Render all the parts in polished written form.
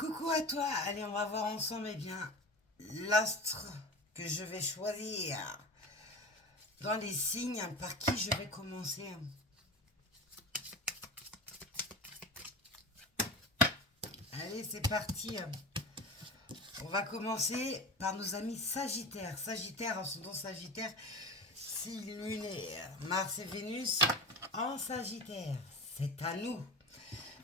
Coucou à toi, allez on va voir ensemble l'astre que je vais choisir dans les signes par qui je vais commencer. Allez c'est parti, on va commencer par nos amis Sagittaires. Sagittaire, ascendant Sagittaire, signe lunaire, Mars et Vénus en Sagittaire, c'est à nous.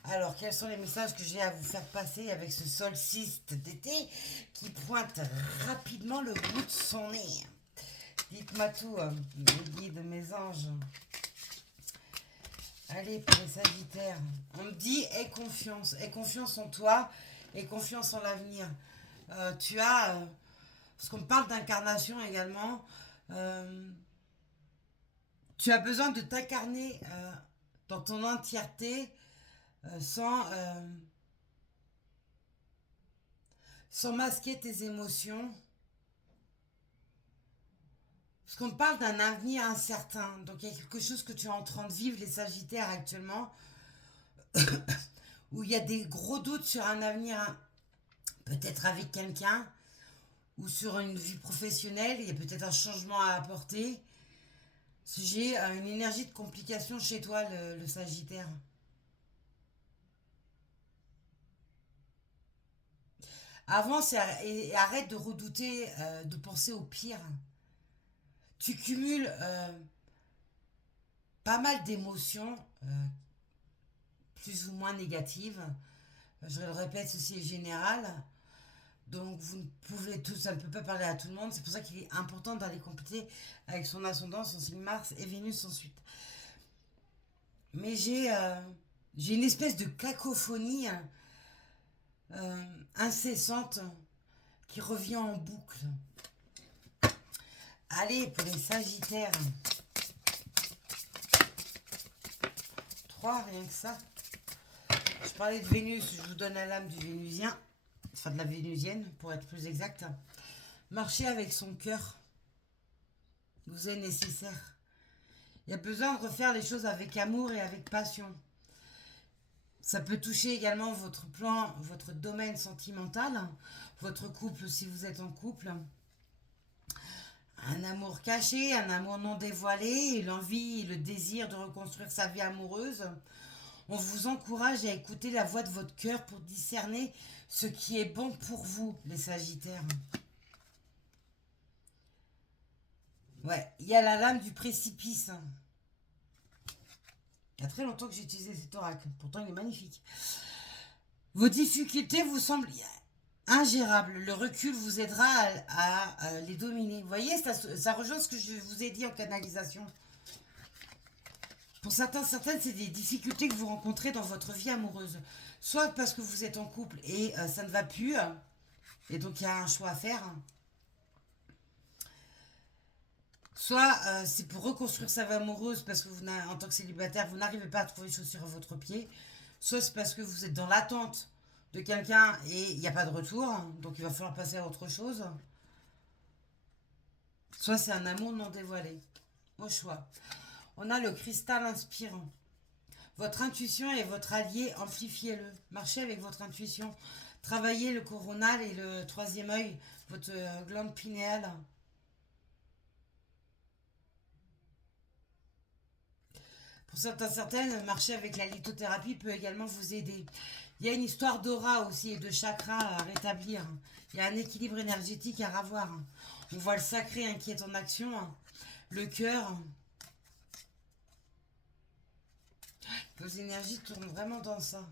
Alors, quels sont les messages que j'ai à vous faire passer avec ce solstice d'été qui pointe rapidement le bout de son nez? Dites-moi tout, mes guides, mes anges. Allez, pour les Sagittaires, on me dit aie confiance en toi, aie confiance en l'avenir. Tu as, parce qu'on me parle d'incarnation également, tu as besoin de t'incarner dans ton entièreté. Sans masquer tes émotions. Parce qu'on parle d'un avenir incertain. Donc il y a quelque chose que tu es en train de vivre, les Sagittaires, actuellement, où il y a des gros doutes sur un avenir, peut-être avec quelqu'un, ou sur une vie professionnelle. Il y a peut-être un changement à apporter. J'ai une énergie de complication chez toi, le Sagittaire. Avance et arrête de redouter, de penser au pire. Tu cumules pas mal d'émotions, plus ou moins négatives. Je le répète, ceci est général. Donc vous ne pouvez tout, ça ne peut pas parler à tout le monde. C'est pour ça qu'il est important d'aller compléter avec son ascendant, son signe Mars et Vénus ensuite. Mais j'ai une espèce de cacophonie incessante qui revient en boucle. Allez, pour les Sagittaires. 3, rien que ça. Je parlais de Vénus, je vous donne la lame du Vénusien. Enfin, de la Vénusienne, pour être plus exact. Marcher avec son cœur vous est nécessaire. Il y a besoin de refaire les choses avec amour et avec passion. Ça peut toucher également votre plan, votre domaine sentimental, votre couple si vous êtes en couple. Un amour caché, un amour non dévoilé, l'envie, le désir de reconstruire sa vie amoureuse. On vous encourage à écouter la voix de votre cœur pour discerner ce qui est bon pour vous, les Sagittaires. Ouais, il y a la lame du précipice. Il y a très longtemps que j'ai utilisé cet oracle, pourtant il est magnifique. Vos difficultés vous semblent ingérables. Le recul vous aidera à les dominer. Vous voyez, ça rejoint ce que je vous ai dit en canalisation. Pour certaines, c'est des difficultés que vous rencontrez dans votre vie amoureuse. Soit parce que vous êtes en couple et ça ne va plus, et donc il y a un choix à faire. Soit c'est pour reconstruire sa vie amoureuse parce que en tant que célibataire, vous n'arrivez pas à trouver chaussures à votre pied. Soit c'est parce que vous êtes dans l'attente de quelqu'un et il n'y a pas de retour, donc il va falloir passer à autre chose. Soit c'est un amour non dévoilé. Au choix. On a le cristal inspirant. Votre intuition est votre allié, amplifiez-le. Marchez avec votre intuition. Travaillez le coronal et le troisième œil, votre glande pinéale. Pour certaines, marcher avec la lithothérapie peut également vous aider. Il y a une histoire d'aura aussi et de chakra à rétablir. Il y a un équilibre énergétique à revoir. On voit le sacré qui est en action, le cœur. Vos énergies tournent vraiment dans ça.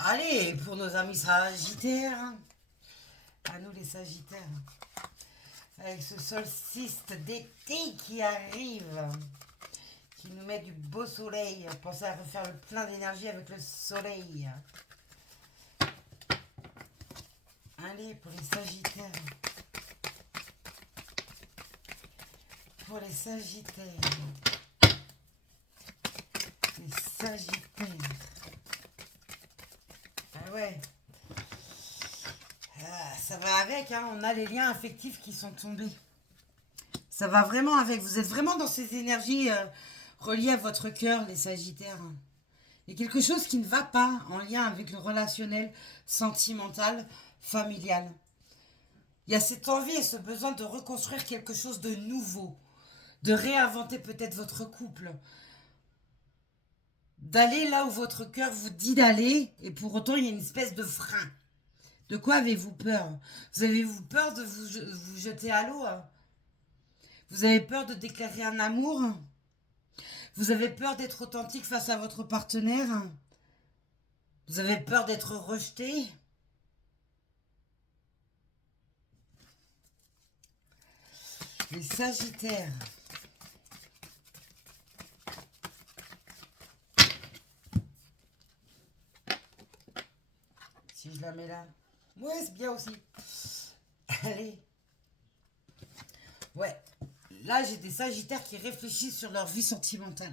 Allez, pour nos amis Sagittaires. À nous les Sagittaires. Avec ce solstice d'été qui arrive, qui nous met du beau soleil. Pensez à refaire le plein d'énergie avec le soleil. Allez, pour les Sagittaires. Pour les Sagittaires. Les Sagittaires. Ah ouais. Ça va avec, on a les liens affectifs qui sont tombés. Ça va vraiment avec. Vous êtes vraiment dans ces énergies reliées à votre cœur, les Sagittaires. Il y a quelque chose qui ne va pas en lien avec le relationnel, sentimental, familial. Il y a cette envie et ce besoin de reconstruire quelque chose de nouveau, de réinventer peut-être votre couple, d'aller là où votre cœur vous dit d'aller, et pour autant il y a une espèce de frein. De quoi avez-vous peur? Vous avez-vous peur de vous jeter à l'eau? Vous avez peur de déclarer un amour? Vous avez peur d'être authentique face à votre partenaire? Vous avez peur d'être rejeté? Les Sagittaires. Si je la mets là. Ouais, c'est bien aussi. Allez. Ouais. Là, j'ai des Sagittaires qui réfléchissent sur leur vie sentimentale.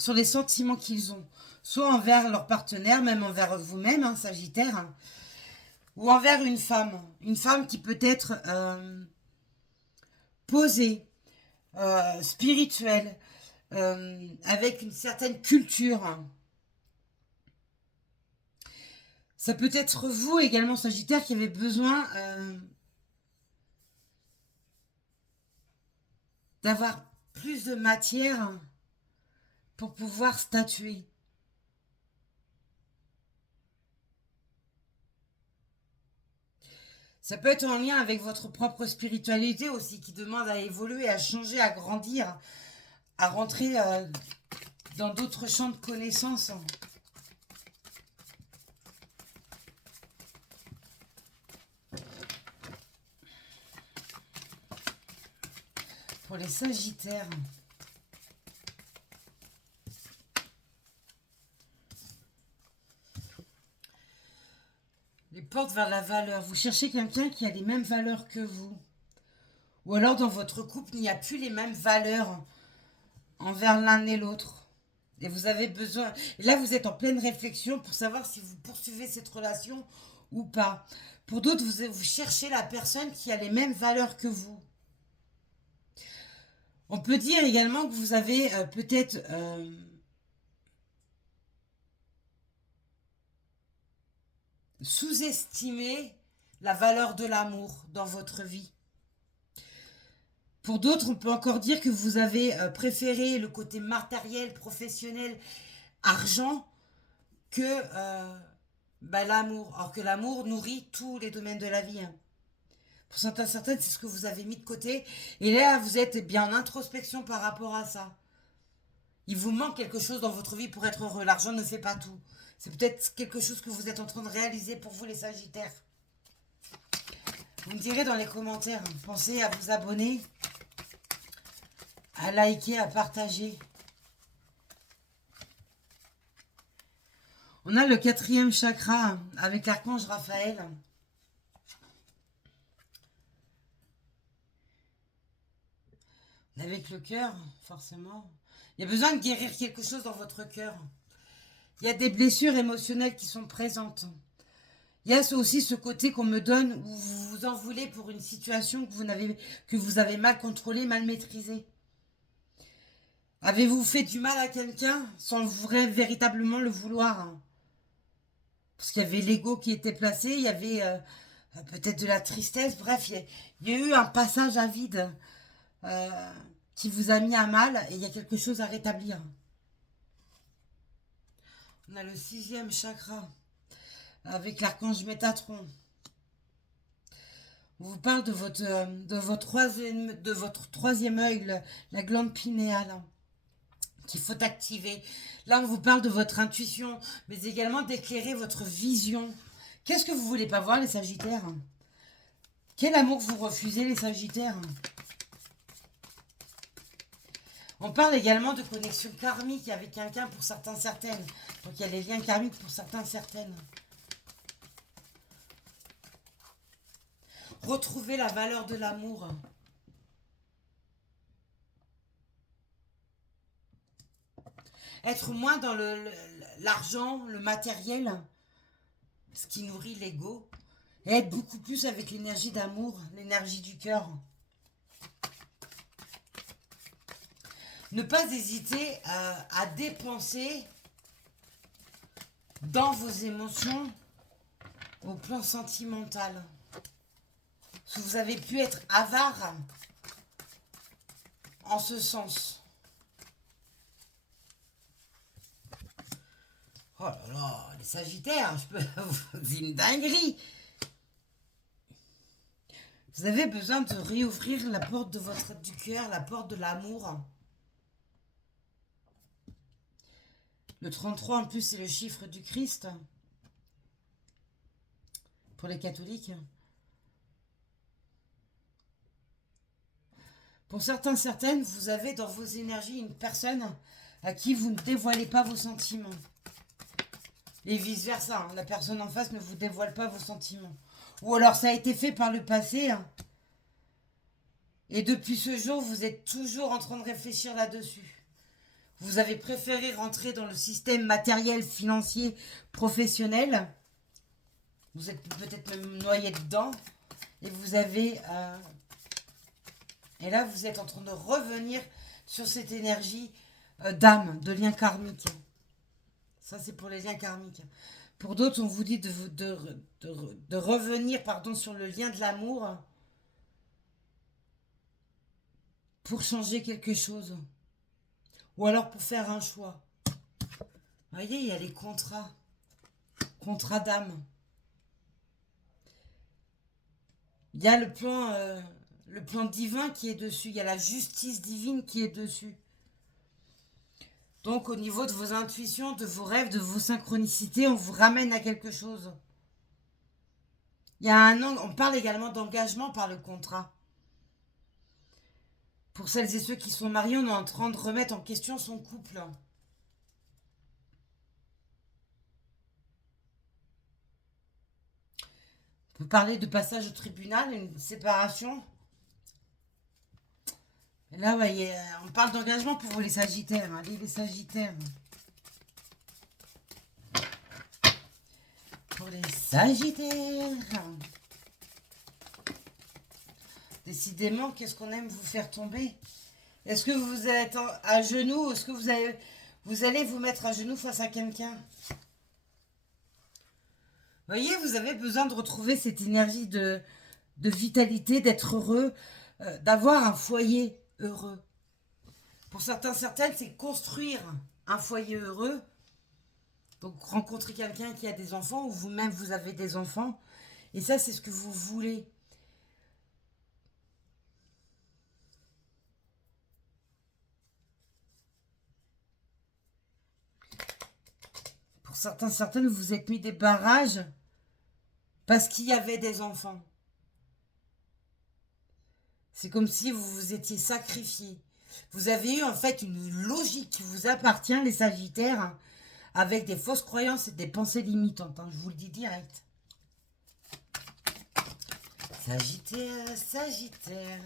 Sur les sentiments qu'ils ont. Soit envers leur partenaire, même envers vous-même, hein, Sagittaire. Hein, ou envers une femme. Une femme qui peut être posée, spirituelle, avec une certaine culture. Ça peut être vous également, Sagittaire, qui avez besoin d'avoir plus de matière pour pouvoir statuer. Ça peut être en lien avec votre propre spiritualité aussi, qui demande à évoluer, à changer, à grandir, à rentrer dans d'autres champs de connaissances. Pour les Sagittaires. Les portes vers la valeur. Vous cherchez quelqu'un qui a les mêmes valeurs que vous. Ou alors dans votre couple, il n'y a plus les mêmes valeurs envers l'un et l'autre. Et vous avez besoin... Et là, vous êtes en pleine réflexion pour savoir si vous poursuivez cette relation ou pas. Pour d'autres, vous cherchez la personne qui a les mêmes valeurs que vous. On peut dire également que vous avez peut-être... sous-estimé la valeur de l'amour dans votre vie. Pour d'autres, on peut encore dire que vous avez préféré le côté matériel, professionnel, argent, que l'amour. Alors que l'amour nourrit tous les domaines de la vie. Hein. Pour certaines, c'est ce que vous avez mis de côté. Et là, vous êtes bien en introspection par rapport à ça. Il vous manque quelque chose dans votre vie pour être heureux. L'argent ne fait pas tout. C'est peut-être quelque chose que vous êtes en train de réaliser pour vous, les Sagittaires. Vous me direz dans les commentaires. Pensez à vous abonner, à liker, à partager. On a le 4e chakra avec l'archange Raphaël. Avec le cœur, forcément. Il y a besoin de guérir quelque chose dans votre cœur. Il y a des blessures émotionnelles qui sont présentes. Il y a aussi ce côté qu'on me donne où vous vous en voulez pour une situation que vous avez mal contrôlée, mal maîtrisée. Avez-vous fait du mal à quelqu'un sans véritablement le vouloir? Parce qu'il y avait l'ego qui était placé, il y avait peut-être de la tristesse, bref, il y a eu un passage à vide qui vous a mis à mal et il y a quelque chose à rétablir. On a le 6e chakra avec l'archange Métatron. On vous parle de votre troisième œil, la glande pinéale, qu'il faut activer. Là, on vous parle de votre intuition, mais également d'éclairer votre vision. Qu'est-ce que vous voulez pas voir, les Sagittaires? Quel amour vous refusez, les Sagittaires? On parle également de connexion karmique avec quelqu'un pour certains, certaines. Donc, il y a les liens karmiques pour certains, certaines. Retrouver la valeur de l'amour. Être moins dans l'argent, le matériel, ce qui nourrit l'ego. Et être beaucoup plus avec l'énergie d'amour, l'énergie du cœur. Ne pas hésiter à dépenser dans vos émotions au plan sentimental. Si vous avez pu être avare en ce sens. Oh là là, les Sagittaires, je peux vous dire une dinguerie. Vous avez besoin de réouvrir la porte de du cœur, la porte de l'amour. Le 33 en plus c'est le chiffre du Christ. Pour les catholiques. Pour certains, certaines, vous avez dans vos énergies une personne à qui vous ne dévoilez pas vos sentiments. Et vice-versa, hein, la personne en face ne vous dévoile pas vos sentiments. Ou alors ça a été fait par le passé. Hein, et depuis ce jour, vous êtes toujours en train de réfléchir là-dessus. Vous avez préféré rentrer dans le système matériel, financier, professionnel. Vous êtes peut-être même noyé dedans. Et vous avez... et là, vous êtes en train de revenir sur cette énergie d'âme, de lien karmique. Ça, c'est pour les liens karmiques. Pour d'autres, on vous dit de revenir sur le lien de l'amour pour changer quelque chose. Ou alors pour faire un choix. Vous voyez, il y a les contrats. Contrats d'âme. Il y a le plan divin qui est dessus. Il y a la justice divine qui est dessus. Donc, au niveau de vos intuitions, de vos rêves, de vos synchronicités, on vous ramène à quelque chose. Il y a on parle également d'engagement par le contrat. Pour celles et ceux qui sont mariés, on est en train de remettre en question son couple. On peut parler de passage au tribunal, une séparation. Et là, ouais, on parle d'engagement pour vous les Sagittaires. Allez, les Sagittaires. Pour les Sagittaires. Décidément, qu'est-ce qu'on aime vous faire tomber? Est-ce que vous êtes à genoux? Est-ce que vous allez vous mettre à genoux face à quelqu'un? Vous voyez, vous avez besoin de retrouver cette énergie de vitalité, d'être heureux, d'avoir un foyer heureux. Pour certains, certaines, c'est construire un foyer heureux. Donc, rencontrer quelqu'un qui a des enfants ou vous-même, vous avez des enfants. Et ça, c'est ce que vous voulez. Pour certains, certaines, vous êtes mis des barrages parce qu'il y avait des enfants. C'est comme si vous vous étiez sacrifié. Vous avez eu en fait une logique qui vous appartient, les Sagittaires, hein, avec des fausses croyances et des pensées limitantes. Hein, je vous le dis direct. Sagittaire, Sagittaire.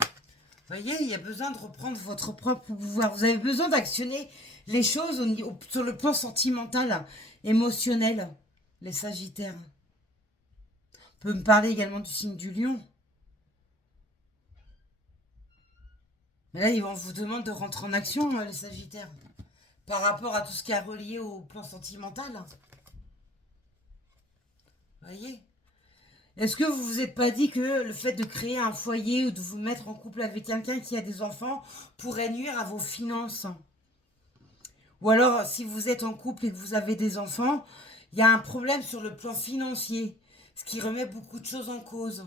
Vous voyez, il y a besoin de reprendre votre propre pouvoir. Vous avez besoin d'actionner les choses sur le plan sentimental, émotionnel, les Sagittaires. On peut me parler également du signe du Lion. Mais là, on vous demande de rentrer en action, les Sagittaires, par rapport à tout ce qui est relié au plan sentimental. Vous voyez? Est-ce que vous vous êtes pas dit que le fait de créer un foyer ou de vous mettre en couple avec quelqu'un qui a des enfants pourrait nuire à vos finances? Ou alors, si vous êtes en couple et que vous avez des enfants, il y a un problème sur le plan financier, ce qui remet beaucoup de choses en cause.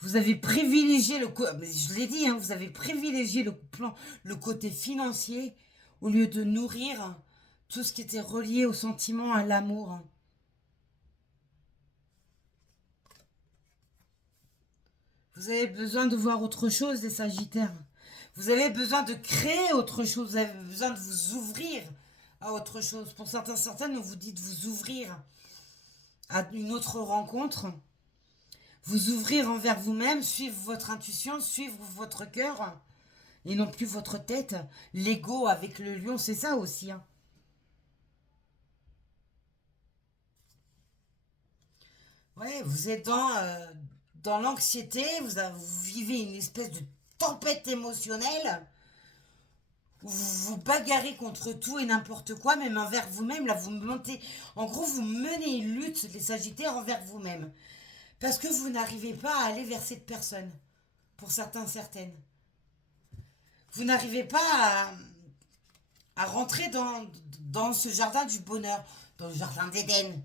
Vous avez privilégié je l'ai dit, hein, vous avez privilégié le côté financier au lieu de nourrir tout ce qui était relié au sentiment, à l'amour. Vous avez besoin de voir autre chose, les Sagittaires. Vous avez besoin de créer autre chose. Vous avez besoin de vous ouvrir à autre chose. Pour certains, certaines, on vous dit de vous ouvrir à une autre rencontre. Vous ouvrir envers vous-même, suivre votre intuition, suivre votre cœur. Et non plus votre tête. L'ego avec le lion, c'est ça aussi. Hein. Ouais, vous êtes dans l'anxiété, vous vivez une espèce de tempête émotionnelle, où vous vous bagarrez contre tout et n'importe quoi, même envers vous-même. Là, vous montez. En gros, vous menez une lutte, les Sagittaires, envers vous-même. Parce que vous n'arrivez pas à aller vers cette personne. Pour certains, certaines. Vous n'arrivez pas à rentrer dans ce jardin du bonheur, dans le jardin d'Éden.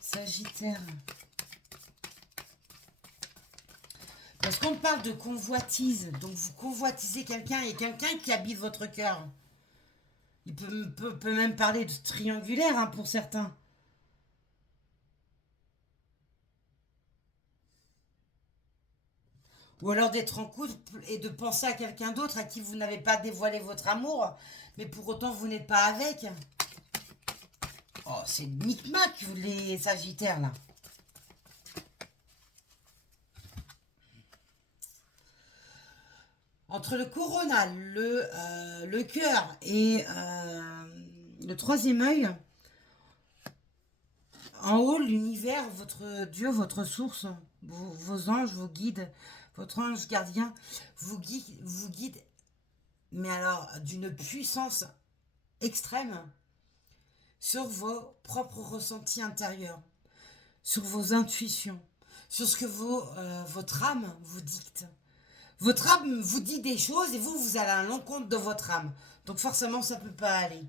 Sagittaire. Parce qu'on parle de convoitise, donc vous convoitisez quelqu'un et quelqu'un qui habite votre cœur. Il peut même parler de triangulaire hein, pour certains. Ou alors d'être en couple et de penser à quelqu'un d'autre à qui vous n'avez pas dévoilé votre amour, mais pour autant vous n'êtes pas avec. Oh, c'est micmac les Sagittaires là. Entre le corona, le cœur et le troisième œil, en haut, l'univers, votre Dieu, votre source, vos anges, vos guides, votre ange gardien, vous guide, mais alors d'une puissance extrême sur vos propres ressentis intérieurs, sur vos intuitions, sur ce que votre âme vous dicte. Votre âme vous dit des choses et vous allez à l'encontre de votre âme. Donc forcément, ça ne peut pas aller.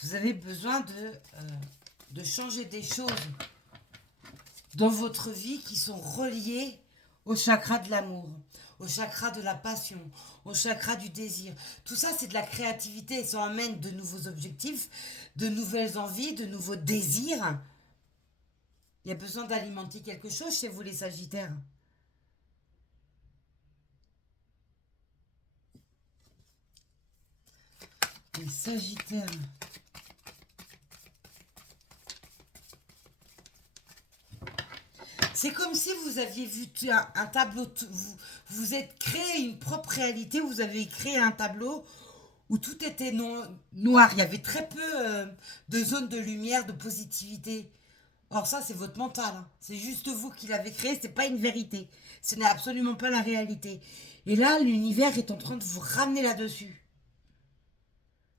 Vous avez besoin de changer des choses dans votre vie qui sont reliées au chakra de l'amour, au chakra de la passion, au chakra du désir. Tout ça, c'est de la créativité et ça emmène de nouveaux objectifs, de nouvelles envies, de nouveaux désirs. Il y a besoin d'alimenter quelque chose chez vous, les Sagittaires. Les Sagittaires. C'est comme si vous aviez vu un tableau, vous êtes créé une propre réalité, vous avez créé un tableau où tout était noir, il y avait très peu de zones de lumière, de positivité. Or ça, c'est votre mental, hein. C'est juste vous qui l'avez créé, c'est pas une vérité. Ce n'est absolument pas la réalité. Et là, l'univers est en train de vous ramener là-dessus.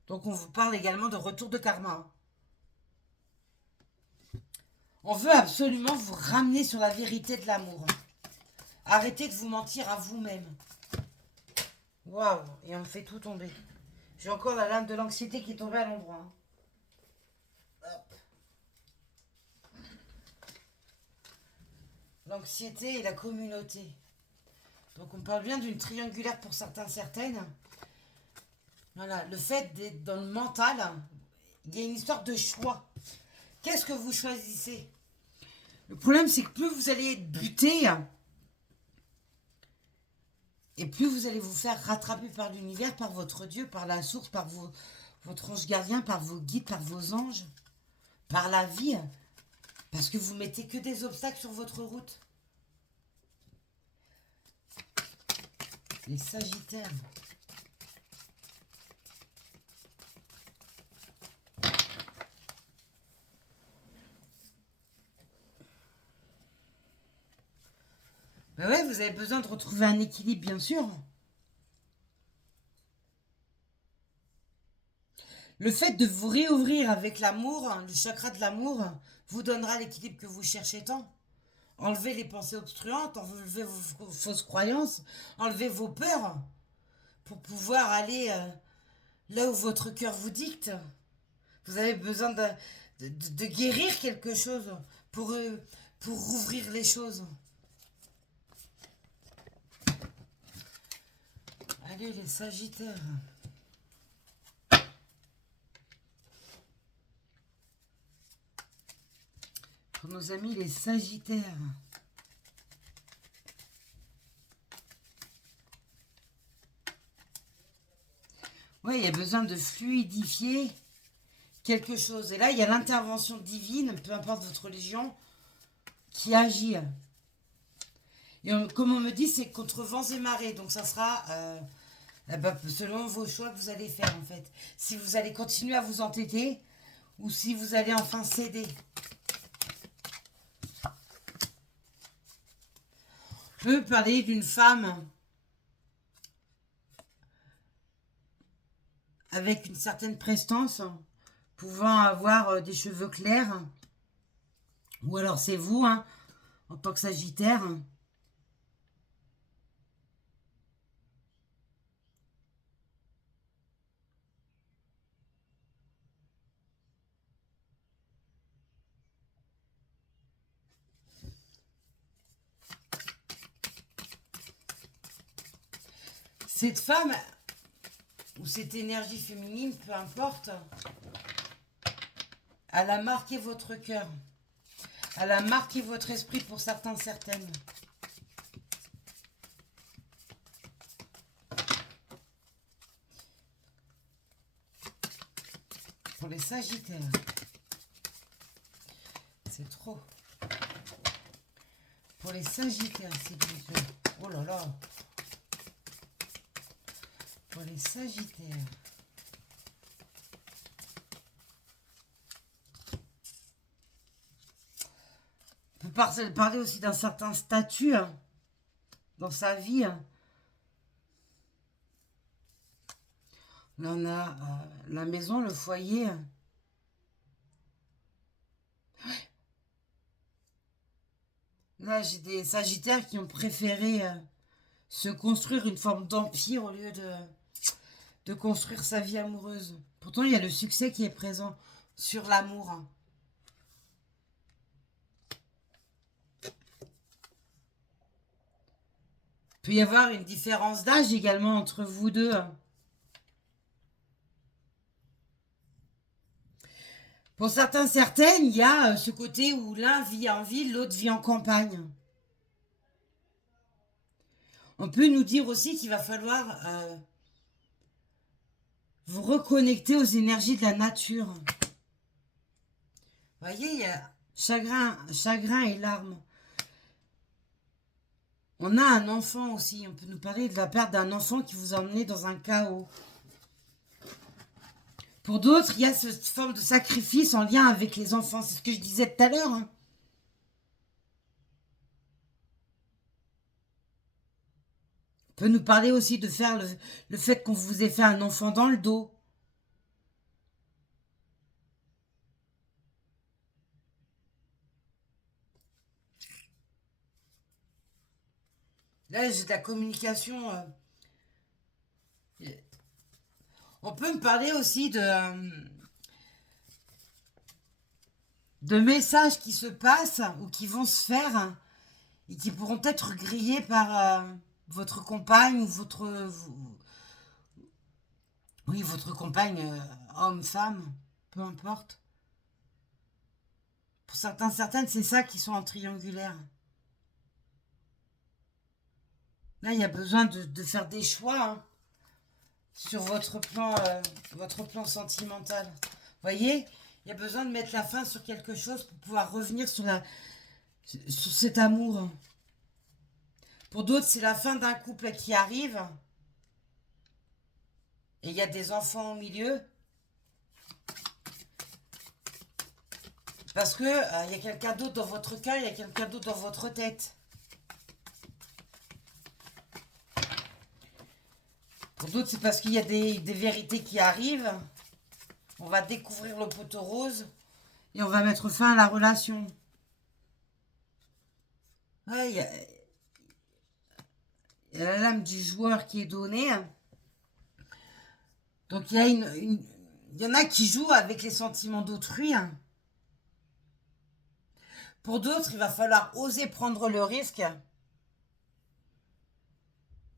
Donc on vous parle également de retour de karma. On veut absolument vous ramener sur la vérité de l'amour. Arrêtez de vous mentir à vous-même. Waouh, et on me fait tout tomber. J'ai encore la lame de l'anxiété qui est tombée à l'endroit. Hop. L'anxiété et la communauté. Donc on parle bien d'une triangulaire pour certains, certaines. Voilà, le fait d'être dans le mental, il y a une histoire de choix. Qu'est-ce que vous choisissez? Le problème, c'est que plus vous allez être buté, et plus vous allez vous faire rattraper par l'univers, par votre Dieu, par la source, par votre ange gardien, par vos guides, par vos anges, par la vie, parce que vous mettez que des obstacles sur votre route. Les Sagittaires. Ben ouais, vous avez besoin de retrouver un équilibre, bien sûr. Le fait de vous réouvrir avec l'amour, le chakra de l'amour, vous donnera l'équilibre que vous cherchez tant. Enlevez les pensées obstruantes, enlevez vos fausses croyances, enlevez vos peurs pour pouvoir aller là où votre cœur vous dicte. Vous avez besoin de guérir quelque chose pour rouvrir les choses. Allez, les Sagittaires. Pour nos amis, les Sagittaires. Oui, Ouais, il y a besoin de fluidifier quelque chose. Et là, il y a l'intervention divine, peu importe votre religion, qui agit. Et comme on me dit, c'est contre vents et marées. Donc ça sera selon vos choix que vous allez faire en fait. Si vous allez continuer à vous entêter ou si vous allez enfin céder. On peut parler d'une femme avec une certaine prestance, pouvant avoir des cheveux clairs. Ou alors c'est vous, hein, en tant que Sagittaire. Cette femme, ou cette énergie féminine, peu importe, elle a marqué votre cœur. Elle a marqué votre esprit pour certains, certaines. Pour les Sagittaires. C'est trop. Pour les Sagittaires, s'il vous plaît. Oh là là. Pour les Sagittaires. On peut parler aussi d'un certain statut dans sa vie. Là, on a la maison, le foyer. Là, j'ai des Sagittaires qui ont préféré se construire une forme d'empire au lieu de construire sa vie amoureuse. Pourtant, il y a le succès qui est présent sur l'amour. Il peut y avoir une différence d'âge également entre vous deux. Pour certains, certaines, il y a ce côté où l'un vit en ville, l'autre vit en campagne. On peut nous dire aussi qu'il va falloir vous reconnecter aux énergies de la nature. Vous voyez, il y a chagrin et larmes. On a un enfant aussi. On peut nous parler de la perte d'un enfant qui vous a emmené dans un chaos. Pour d'autres, il y a cette forme de sacrifice en lien avec les enfants. C'est ce que je disais tout à l'heure. On peut nous parler aussi de faire le fait qu'on vous ait fait un enfant dans le dos. Là, j'ai de la communication. On peut me parler aussi de messages qui se passent ou qui vont se faire et qui pourront être grillés par votre compagne ou votre compagne, homme, femme, peu importe. Pour certains, certaines, c'est ça qui sont en triangulaire. Là, il y a besoin de faire des choix hein, sur votre plan sentimental. Vous voyez, il y a besoin de mettre la fin sur quelque chose pour pouvoir revenir sur cet amour. Pour d'autres, c'est la fin d'un couple qui arrive. Et il y a des enfants au milieu. Parce que il y a quelqu'un d'autre dans votre cœur, il y a quelqu'un d'autre dans votre tête. Pour d'autres, c'est parce qu'il y a des vérités qui arrivent. On va découvrir le poteau rose et on va mettre fin à la relation. Ouais, il y a la lame du joueur qui est donnée. Donc il y en a qui jouent avec les sentiments d'autrui. Pour d'autres, il va falloir oser prendre le risque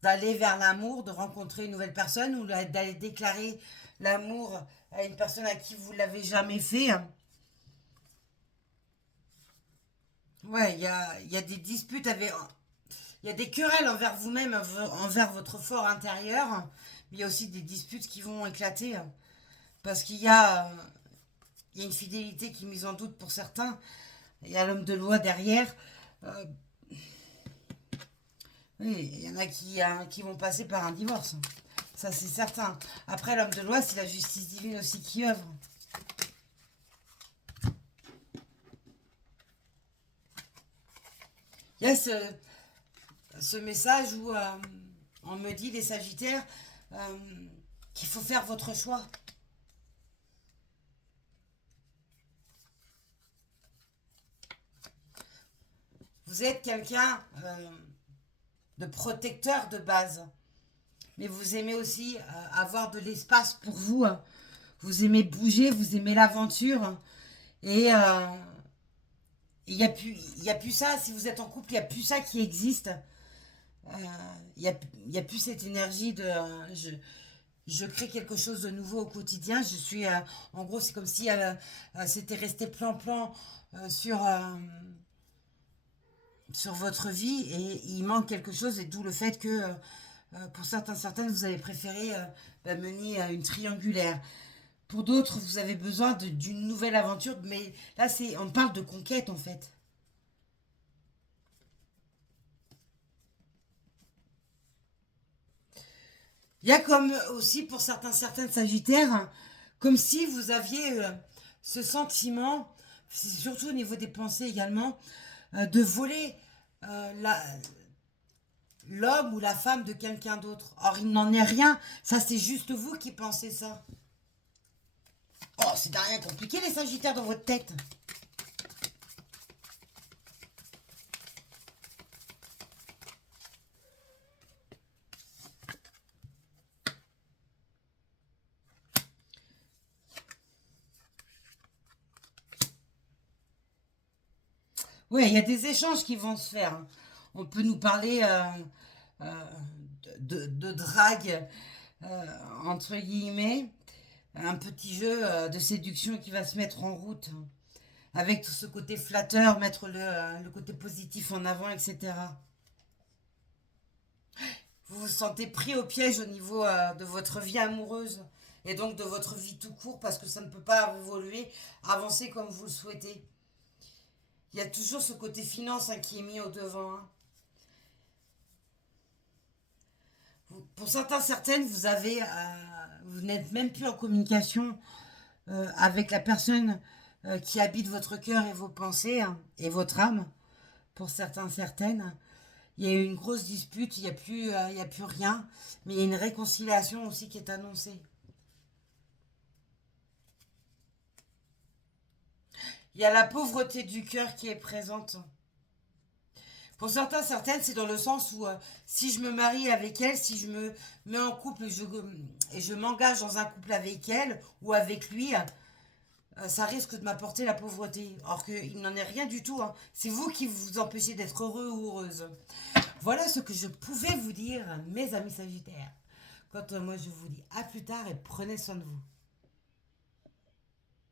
d'aller vers l'amour, de rencontrer une nouvelle personne ou d'aller déclarer l'amour à une personne à qui vous ne l'avez jamais fait. Ouais, il y a des disputes avec... Il y a des querelles envers vous-même, envers votre fort intérieur. Mais il y a aussi des disputes qui vont éclater. Parce qu'il y a une fidélité qui est mise en doute pour certains. Il y a l'homme de loi derrière. Euh, oui, il y en a qui vont passer par un divorce. Ça, c'est certain. Après, l'homme de loi, c'est la justice divine aussi qui œuvre. Il y a ce message où on me dit, les Sagittaires, euh, qu'il faut faire votre choix. Vous êtes quelqu'un de protecteur de base. Mais vous aimez aussi avoir de l'espace pour vous. Vous aimez bouger, vous aimez l'aventure. Et il y a plus ça. Si vous êtes en couple, il n'y a plus ça qui existe. Il y a plus cette énergie de je crée quelque chose de nouveau au quotidien. Je suis en gros, c'est comme si c'était resté plan-plan sur sur votre vie et il manque quelque chose et d'où le fait que pour certaines vous avez préféré mener une triangulaire. Pour d'autres vous avez besoin d'une nouvelle aventure, mais là on parle de conquête en fait. Il y a comme aussi pour certaines sagittaires, comme si vous aviez ce sentiment, c'est surtout au niveau des pensées également, de voler la, l'homme ou la femme de quelqu'un d'autre. Or, il n'en est rien. Ça, c'est juste vous qui pensez ça. Oh, c'est rien compliqué, les sagittaires dans votre tête. Oui, il y a des échanges qui vont se faire. On peut nous parler euh, de drague, entre guillemets. Un petit jeu de séduction qui va se mettre en route. Avec tout ce côté flatteur, mettre le côté positif en avant, etc. Vous vous sentez pris au piège au niveau de votre vie amoureuse et donc de votre vie tout court parce que ça ne peut pas évoluer, avancer comme vous le souhaitez. Il y a toujours ce côté finance qui est mis au devant. Pour certaines, vous n'êtes même plus en communication avec la personne qui habite votre cœur et vos pensées et votre âme. Pour certaines. Il y a eu une grosse dispute, il y a plus rien, mais il y a une réconciliation aussi qui est annoncée. Il y a la pauvreté du cœur qui est présente. Pour certaines, c'est dans le sens où si je me marie avec elle, si je me mets en couple et je m'engage dans un couple avec elle ou avec lui, ça risque de m'apporter la pauvreté. Or qu'il n'en est rien du tout. C'est vous qui vous empêchez d'être heureux ou heureuse. Voilà ce que je pouvais vous dire, mes amis sagittaires. Quant à moi, je vous dis à plus tard et prenez soin de vous.